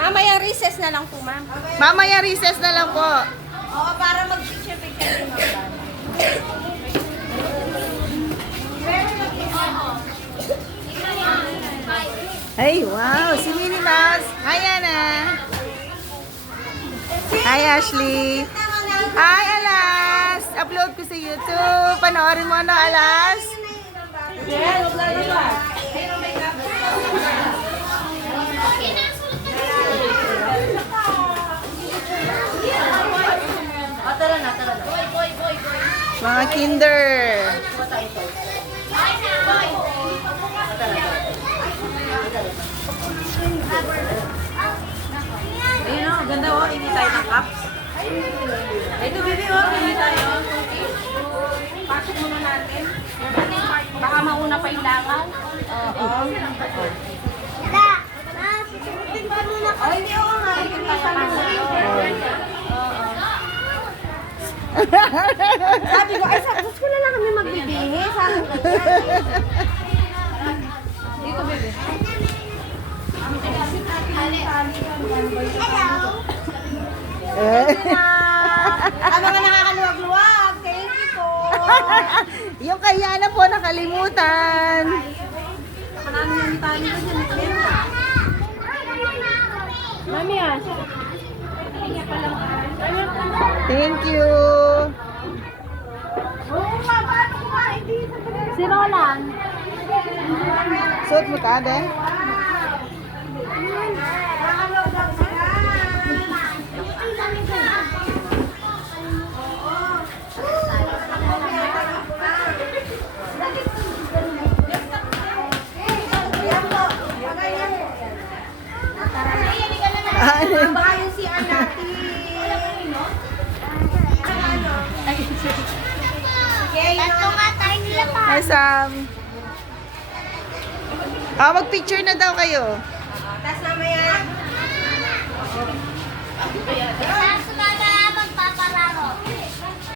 Mamaya recess na lang po, ma'am. Mamaya recess na lang po. Oo, para mag-picture-picture din naman. Ay, wow! Si Minnie Mouse! Hi, Anna! Hi, Ashley! Hi, Alas! Upload ko sa YouTube. Panoorin mo na, Alas! Tara na, tara na. Mga kinder! Ayun o, ganda o. Hindi tayo ng cups. Ito, baby o. Hindi tayo. Pasok muna natin. Baka mauna pa yung langaw. Oo. Ay, hindi ako nga. Hindi tayo Sabi ko, ay, sus ko na lang kami magbibingi. Sabi ko, dito, baby. Ano nga nakakaluwag-luwag? Thank you po. Yung kaya na po nakalimutan. Marami yung tali ko dyan. Mami ah. Thank you. Si Roland. Suot mo ka, Ade? Baka yung si Anati. Hi, Sam. Mag-picture na daw kayo.